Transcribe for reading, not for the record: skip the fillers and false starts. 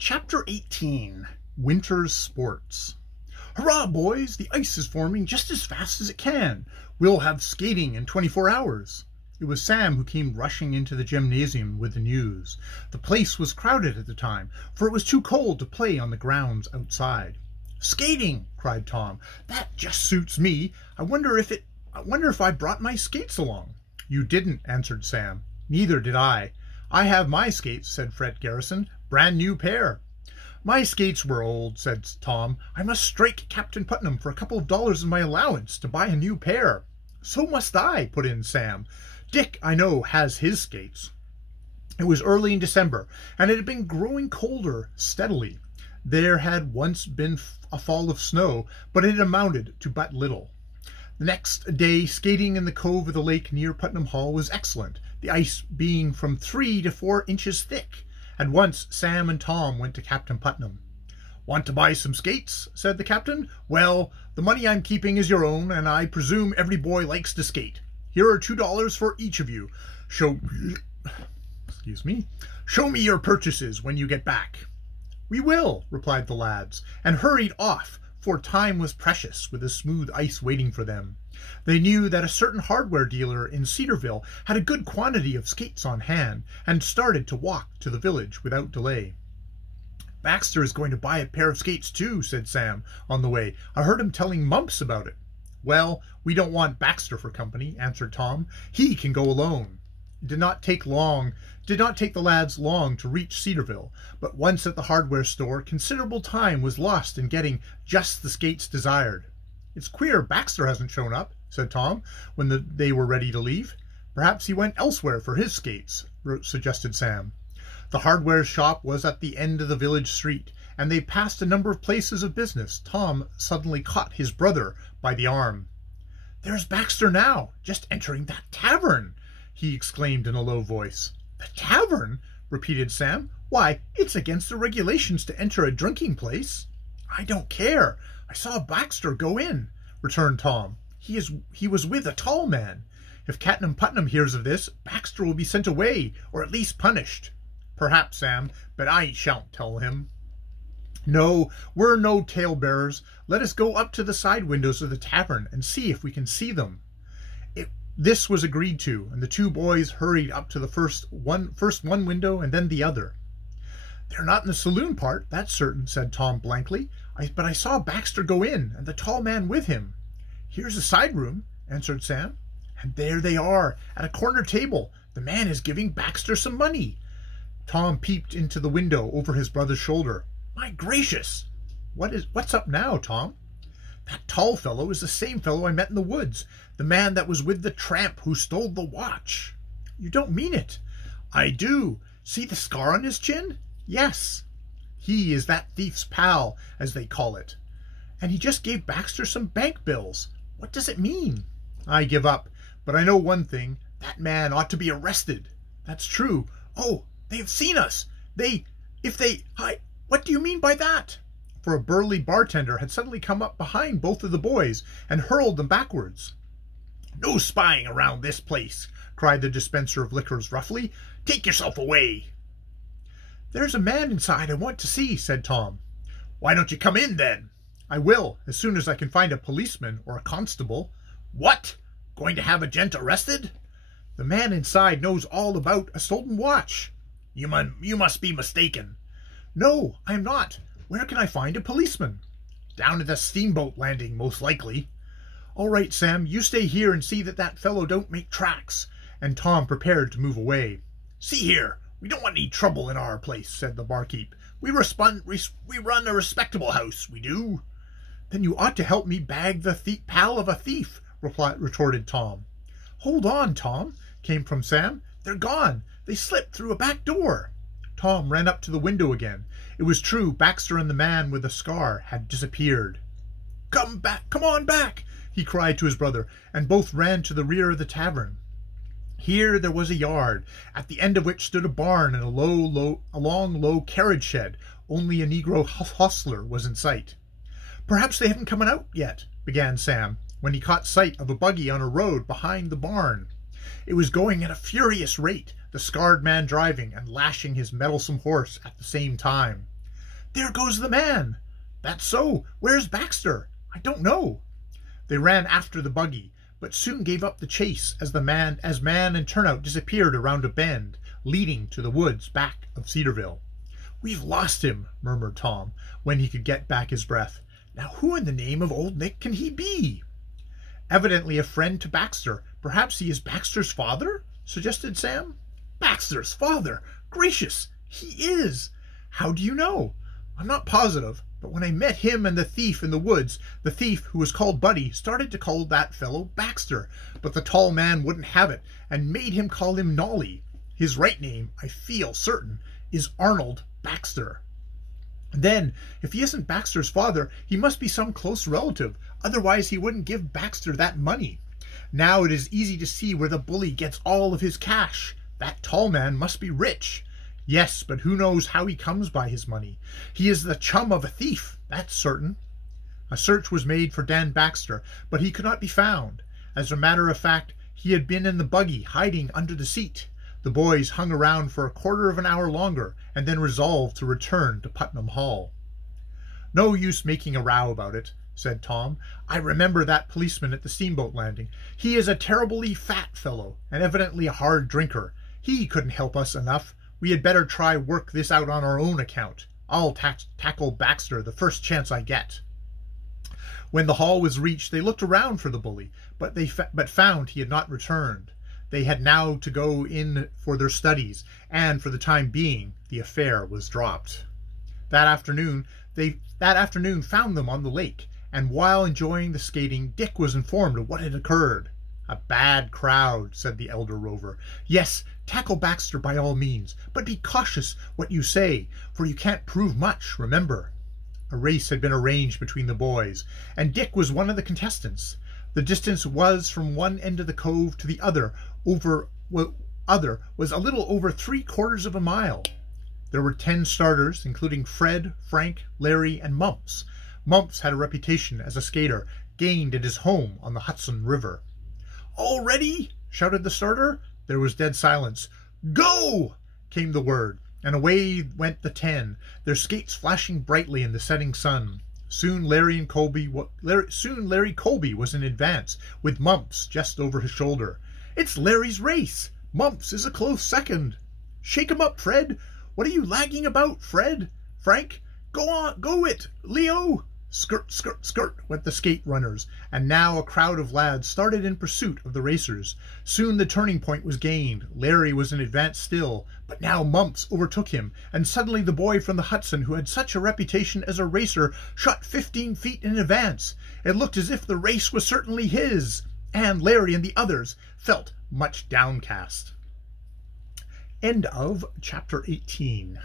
Chapter 18, Winter's Sports. Hurrah, boys! The ice is forming just as fast as it can. We'll have skating in 24 hours. It was Sam who came rushing into the gymnasium with the news. The place was crowded at the time, for it was too cold to play on the grounds outside. Skating! Cried Tom. That just suits me. I wonder if I brought my skates along. You didn't, answered Sam. Neither did I. I have my skates, said Fred Garrison. Brand new pair. My skates were old, said Tom. I must strike Captain Putnam for a couple of dollars in my allowance to buy a new pair. So must I, put in Sam. Dick, I know, has his skates. It was early in December, and it had been growing colder steadily. There had once been a fall of snow, but it had amounted to but little. The next day, skating in the cove of the lake near Putnam Hall was excellent, the ice being from 3 to 4 inches thick. At once Sam and Tom went to Captain Putnam. Want to buy some skates? Said the captain. Well, the money I'm keeping is your own, and I presume every boy likes to skate. Here are $2 for each of you. Show me your purchases when you get back. We will, replied the lads, and hurried off, for time was precious with the smooth ice waiting for them. They knew that a certain hardware dealer in Cedarville had a good quantity of skates on hand, and started to walk to the village without delay. Baxter is going to buy a pair of skates too, said Sam on the way. I heard him telling Mumps about it. Well, we don't want Baxter for company, answered Tom. He can go alone. It did not take the lads long to reach Cedarville, but once at the hardware store, considerable time was lost in getting just the skates desired. It's queer Baxter hasn't shown up, said Tom, when they were ready to leave. Perhaps he went elsewhere for his skates, suggested Sam. The hardware shop was at the end of the village street, and they passed a number of places of business. Tom suddenly caught his brother by the arm. There's Baxter now, just entering that tavern, he exclaimed in a low voice. The tavern? Repeated Sam. Why, it's against the regulations to enter a drinking place. I don't care. I saw Baxter go in, returned Tom. He was with a tall man. If Captain Putnam hears of this, Baxter will be sent away, or at least punished. Perhaps, Sam, but I shan't tell him. No, we're no tale-bearers. Let us go up to the side windows of the tavern and see if we can see them. This was agreed to, and the two boys hurried up to the first one window and then the other. They're not in the saloon part, that's certain, said Tom blankly. But I saw Baxter go in, and the tall man with him. Here's a side room, answered Sam. And there they are, at a corner table. The man is giving Baxter some money. Tom peeped into the window over his brother's shoulder. My gracious! What's up now, Tom? That tall fellow is the same fellow I met in the woods, the man that was with the tramp who stole the watch. You don't mean it. I do. See the scar on his chin? Yes. He is that thief's pal, as they call it. And he just gave Baxter some bank bills. What does it mean? I give up, but I know one thing. That man ought to be arrested. That's true. Oh, they have seen us. What do you mean by that? For a burly bartender had suddenly come up behind both of the boys and hurled them backwards. No spying around this place, cried the dispenser of liquors roughly. Take yourself away. There's a man inside I want to see, said Tom. Why don't you come in, then? I will, as soon as I can find a policeman or a constable. What? Going to have a gent arrested? The man inside knows all about a stolen watch. You must be mistaken. No, I am not. Where can I find a policeman? Down at the steamboat landing, most likely. All right, Sam, you stay here and see that fellow don't make tracks. And Tom prepared to move away. See here, we don't want any trouble in our place, said the barkeep. We run a respectable house, we do. Then you ought to help me bag the pal of a thief, retorted Tom. Hold on, Tom, came from Sam. They're gone. They slipped through a back door. Tom ran up to the window again. It was true, Baxter and the man with the scar had disappeared. Come on back, he cried to his brother, and both ran to the rear of the tavern. Here there was a yard, at the end of which stood a barn and a long, low carriage shed. Only a Negro hostler was in sight. Perhaps they haven't come out yet, began Sam, when he caught sight of a buggy on a road behind the barn. It was going at a furious rate, the scarred man driving and lashing his mettlesome horse at the same time. There goes the man! That's so. Where's Baxter? I don't know. They ran after the buggy, but soon gave up the chase as man and Turnout disappeared around a bend, leading to the woods back of Cedarville. We've lost him, murmured Tom, when he could get back his breath. Now who in the name of Old Nick can he be? Evidently a friend to Baxter. Perhaps he is Baxter's father? Suggested Sam. Baxter's father! Gracious, he is! How do you know? I'm not positive, but when I met him and the thief in the woods, the thief, who was called Buddy, started to call that fellow Baxter, but the tall man wouldn't have it, and made him call him Nolly. His right name, I feel certain, is Arnold Baxter. Then, if he isn't Baxter's father, he must be some close relative, otherwise he wouldn't give Baxter that money. Now it is easy to see where the bully gets all of his cash. That tall man must be rich. Yes, but who knows how he comes by his money? He is the chum of a thief, that's certain. A search was made for Dan Baxter, but he could not be found. As a matter of fact, he had been in the buggy, hiding under the seat. The boys hung around for a quarter of an hour longer, and then resolved to return to Putnam Hall. No use making a row about it, said Tom. I remember that policeman at the steamboat landing. He is a terribly fat fellow, and evidently a hard drinker. He couldn't help us enough. We had better try work this out on our own account. I'll tackle Baxter the first chance I get. When the hall was reached, they looked around for the bully, but found he had not returned. They had now to go in for their studies, and for the time being, the affair was dropped. That afternoon found them on the lake, and while enjoying the skating, Dick was informed of what had occurred. A bad crowd, said the elder rover. Yes, tackle Baxter by all means, but be cautious what you say, for you can't prove much, remember. A race had been arranged between the boys, and Dick was one of the contestants. The distance was from one end of the cove to the other was a little over 3/4 of a mile. There were 10 starters, including Fred, Frank, Larry, and Mumps. Mumps had a reputation as a skater, gained at his home on the Hudson River. All ready? Shouted the starter. There was dead silence. Go! Came the word, and away went the 10, their skates flashing brightly in the setting sun. Soon Larry Colby was in advance, with Mumps just over his shoulder. It's Larry's race. Mumps is a close second. Shake him up, Fred. What are you lagging about, Fred? Frank? Go on, go it. Leo? Skirt, skirt, skirt went the skate runners, and now a crowd of lads started in pursuit of the racers. Soon the turning point was gained. Larry was in advance still, but now Mumps overtook him, and suddenly the boy from the Hudson, who had such a reputation as a racer, shot 15 feet in advance. It looked as if the race was certainly his, and Larry and the others felt much downcast. End of chapter 18.